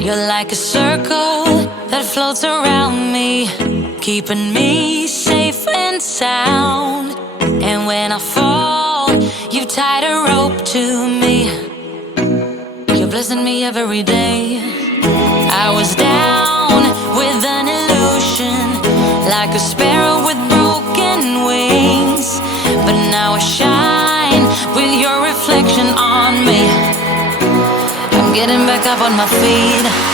You're like a circle that floats around me, keeping me safe and sound. And when I fall, you tied a rope to me. You're blessing me every day. I was down with an illusion, like a sparrow with broken wings, but now I shine with your reflection on me. I'm getting back up on my feet.